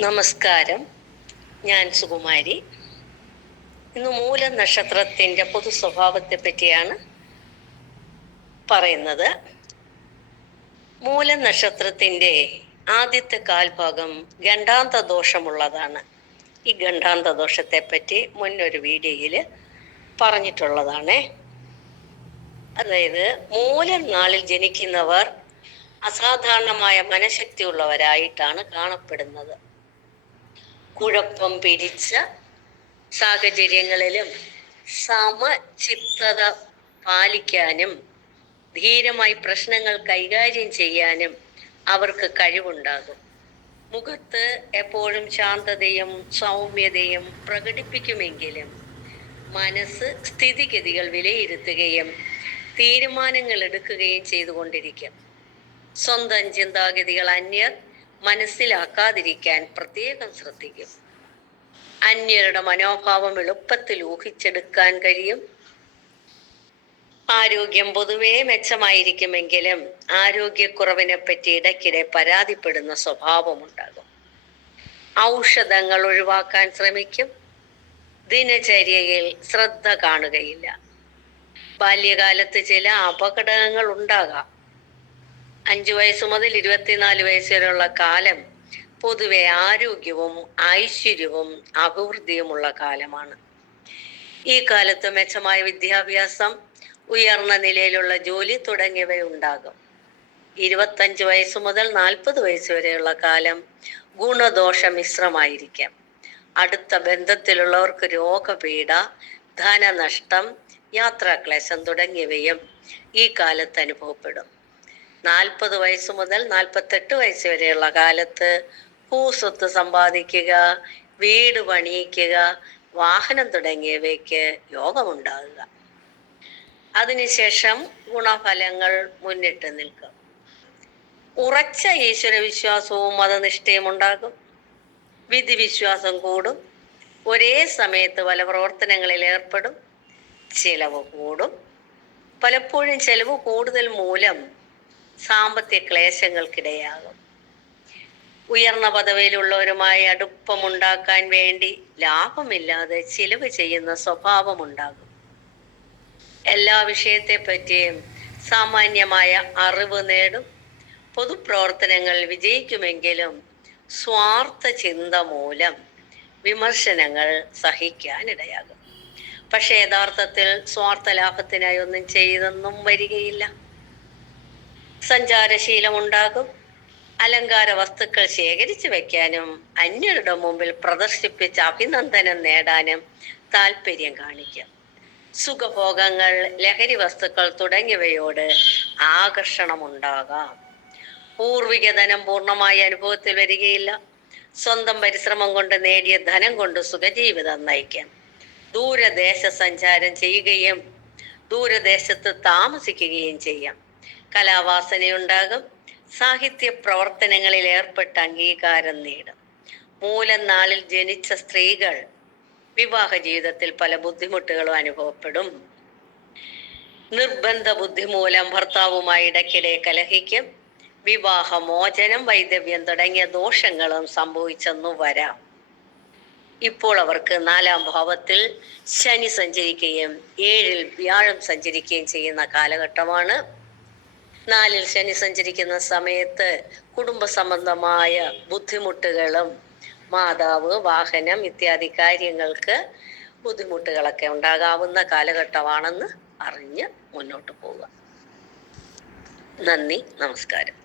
നമസ്കാരം, ഞാൻ സുകുമാരി. ഇന്ന് മൂല നക്ഷത്രത്തിന്റെ പൊതു സ്വഭാവത്തെ പറ്റിയാണ് പറയുന്നത്. മൂല നക്ഷത്രത്തിന്റെ ആദ്യത്തെ കാൽഭാഗം ഗണ്ഡാന്ത ദോഷമുള്ളതാണ്. ഈ ഗണ്ഡാന്ത ദോഷത്തെ പറ്റി മുന്നൊരു വീഡിയോയിൽ പറഞ്ഞിട്ടുള്ളതാണ്. അതായത് മൂലം നാളിൽ ജനിക്കുന്നവർ അസാധാരണമായ മനഃശക്തിയുള്ളവരായിട്ടാണ് കാണപ്പെടുന്നത്. കുഴപ്പം പിടിച്ച സാഹചര്യങ്ങളിലും സമചിത്തത പാലിക്കാനും ധീരമായി പ്രശ്നങ്ങൾ കൈകാര്യം ചെയ്യാനും അവർക്ക് കഴിവുണ്ടാകും. മുഖത്ത് എപ്പോഴും ശാന്തതയും സൗമ്യതയും പ്രകടിപ്പിക്കുമെങ്കിലും മനസ്സ് സ്ഥിതിഗതികൾ വിലയിരുത്തുകയും തീരുമാനങ്ങൾ എടുക്കുകയും ചെയ്തുകൊണ്ടിരിക്കും. സ്വന്തം ചിന്താഗതികൾ അന്യർ മനസ്സിലാക്കാതിരിക്കാൻ പ്രത്യേകം ശ്രദ്ധിക്കും. അന്യരുടെ മനോഭാവം എളുപ്പത്തിൽ ഊഹിച്ചെടുക്കാൻ കഴിയും. ആരോഗ്യം പൊതുവേ മെച്ചമായിരിക്കുമെങ്കിലും ആരോഗ്യക്കുറവിനെ പറ്റി ഇടയ്ക്കിടെ പരാതിപ്പെടുന്ന സ്വഭാവമുണ്ടാകും. ഔഷധങ്ങൾ ഒഴിവാക്കാൻ ശ്രമിക്കും. ദിനചര്യയിൽ ശ്രദ്ധ കാണുകയില്ല. ബാല്യകാലത്ത് ചില അപകടങ്ങൾ ഉണ്ടാകാം. 5 വയസ്സ് മുതൽ 24 വയസ്സ് വരെയുള്ള കാലം പൊതുവെ ആരോഗ്യവും ഐശ്വര്യവും അഭിവൃദ്ധിയുമുള്ള കാലമാണ്. ഈ കാലത്ത് മെച്ചമായ വിദ്യാഭ്യാസം, ഉയർന്ന നിലയിലുള്ള ജോലി തുടങ്ങിയവ ഉണ്ടാകും. 25 വയസ്സ് മുതൽ 40 വയസ്സ് വരെയുള്ള കാലം ഗുണദോഷ മിശ്രമായിരിക്കാം. അടുത്ത ബന്ധത്തിലുള്ളവർക്ക് രോഗപീഠ, ധനനഷ്ടം, യാത്രാക്ലേശം തുടങ്ങിയവയും ഈ കാലത്ത് അനുഭവപ്പെടും. 40 വയസ്സ് മുതൽ 48 വയസ്സ് വരെയുള്ള കാലത്ത് ഭൂസ്വത്ത് സമ്പാദിക്കുക, വീട് പണിയിക്കുക, വാഹനം തുടങ്ങിയവയ്ക്ക് യോഗമുണ്ടാകുക. അതിനുശേഷം ഗുണഫലങ്ങൾ മുന്നിട്ട് നിൽക്കും. ഉറച്ച ഈശ്വരവിശ്വാസവും മതനിഷ്ഠയും ഉണ്ടാകും. വിധിവിശ്വാസം കൂടും. ഒരേ സമയത്ത് പല പ്രവർത്തനങ്ങളിൽ ഏർപ്പെടും. ചിലവ് കൂടും. പലപ്പോഴും ചെലവ് കൂടുതൽ മൂലം സാമ്പത്തിക ക്ലേശങ്ങൾക്കിടയാകും. ഉയർന്ന പദവിയിലുള്ളവരുമായി അടുപ്പമുണ്ടാക്കാൻ വേണ്ടി ലാഭമില്ലാതെ ചിലവ് ചെയ്യുന്ന സ്വഭാവമുണ്ടാകും. എല്ലാ വിഷയത്തെ പറ്റിയും സാമാന്യമായ അറിവ് നേടും. പൊതുപ്രവർത്തനങ്ങൾ വിജയിക്കുമെങ്കിലും സ്വാർത്ഥ ചിന്ത മൂലം വിമർശനങ്ങൾ സഹിക്കാനിടയാകും. പക്ഷെ യഥാർത്ഥത്തിൽ സ്വാർത്ഥ ലാഭത്തിനായി ഒന്നും ചെയ്തൊന്നും വരികയില്ല. സഞ്ചാരശീലമുണ്ടാകും. അലങ്കാര വസ്തുക്കൾ ശേഖരിച്ചു വെക്കാനും അന്യരുടെ മുമ്പിൽ പ്രദർശിപ്പിച്ച് അഭിനന്ദനം നേടാനും താല്പര്യം കാണിക്കും. സുഖഭോഗങ്ങൾ, ലഹരി വസ്തുക്കൾ തുടങ്ങിയവയോട് ആകർഷണമുണ്ടാകാം. പൂർവിക ധനം പൂർണ്ണമായ അനുഭവത്തിൽ വരികയില്ല. സ്വന്തം പരിശ്രമം കൊണ്ട് നേടിയ ധനം കൊണ്ട് സുഖജീവിതം നയിക്കാം. ദൂരദേശ സഞ്ചാരം ചെയ്യുകയും ദൂരദേശത്ത് താമസിക്കുകയും ചെയ്യാം. കലാവാസനയുണ്ടാകും. സാഹിത്യ പ്രവർത്തനങ്ങളിൽ ഏർപ്പെട്ട് അംഗീകാരം നേടും. മൂലം നാളിൽ ജനിച്ച സ്ത്രീകൾ വിവാഹ ജീവിതത്തിൽ പല ബുദ്ധിമുട്ടുകളും അനുഭവപ്പെടും. നിർബന്ധ ബുദ്ധി മൂലം ഭർത്താവുമായി ഇടയ്ക്കിടെ കലഹിക്കും. വിവാഹമോചനം, വൈധവ്യം തുടങ്ങിയ ദോഷങ്ങളും സംഭവിച്ചെന്നു വരാം. ഇപ്പോൾ അവർക്ക് 4-ാം ഭാവത്തിൽ ശനി സഞ്ചരിക്കുകയും 7-ൽ വ്യാഴം സഞ്ചരിക്കുകയും ചെയ്യുന്ന കാലഘട്ടമാണ്. 4-ൽ ശനി സഞ്ചരിക്കുന്ന സമയത്ത് കുടുംബ സംബന്ധമായ ബുദ്ധിമുട്ടുകളും മാതാവ്, വാഹനം ഇത്യാദി കാര്യങ്ങൾക്ക് ബുദ്ധിമുട്ടുകളൊക്കെ ഉണ്ടാകാവുന്ന കാലഘട്ടമാണെന്ന് അറിഞ്ഞ് മുന്നോട്ട് പോവുക. നന്ദി, നമസ്കാരം.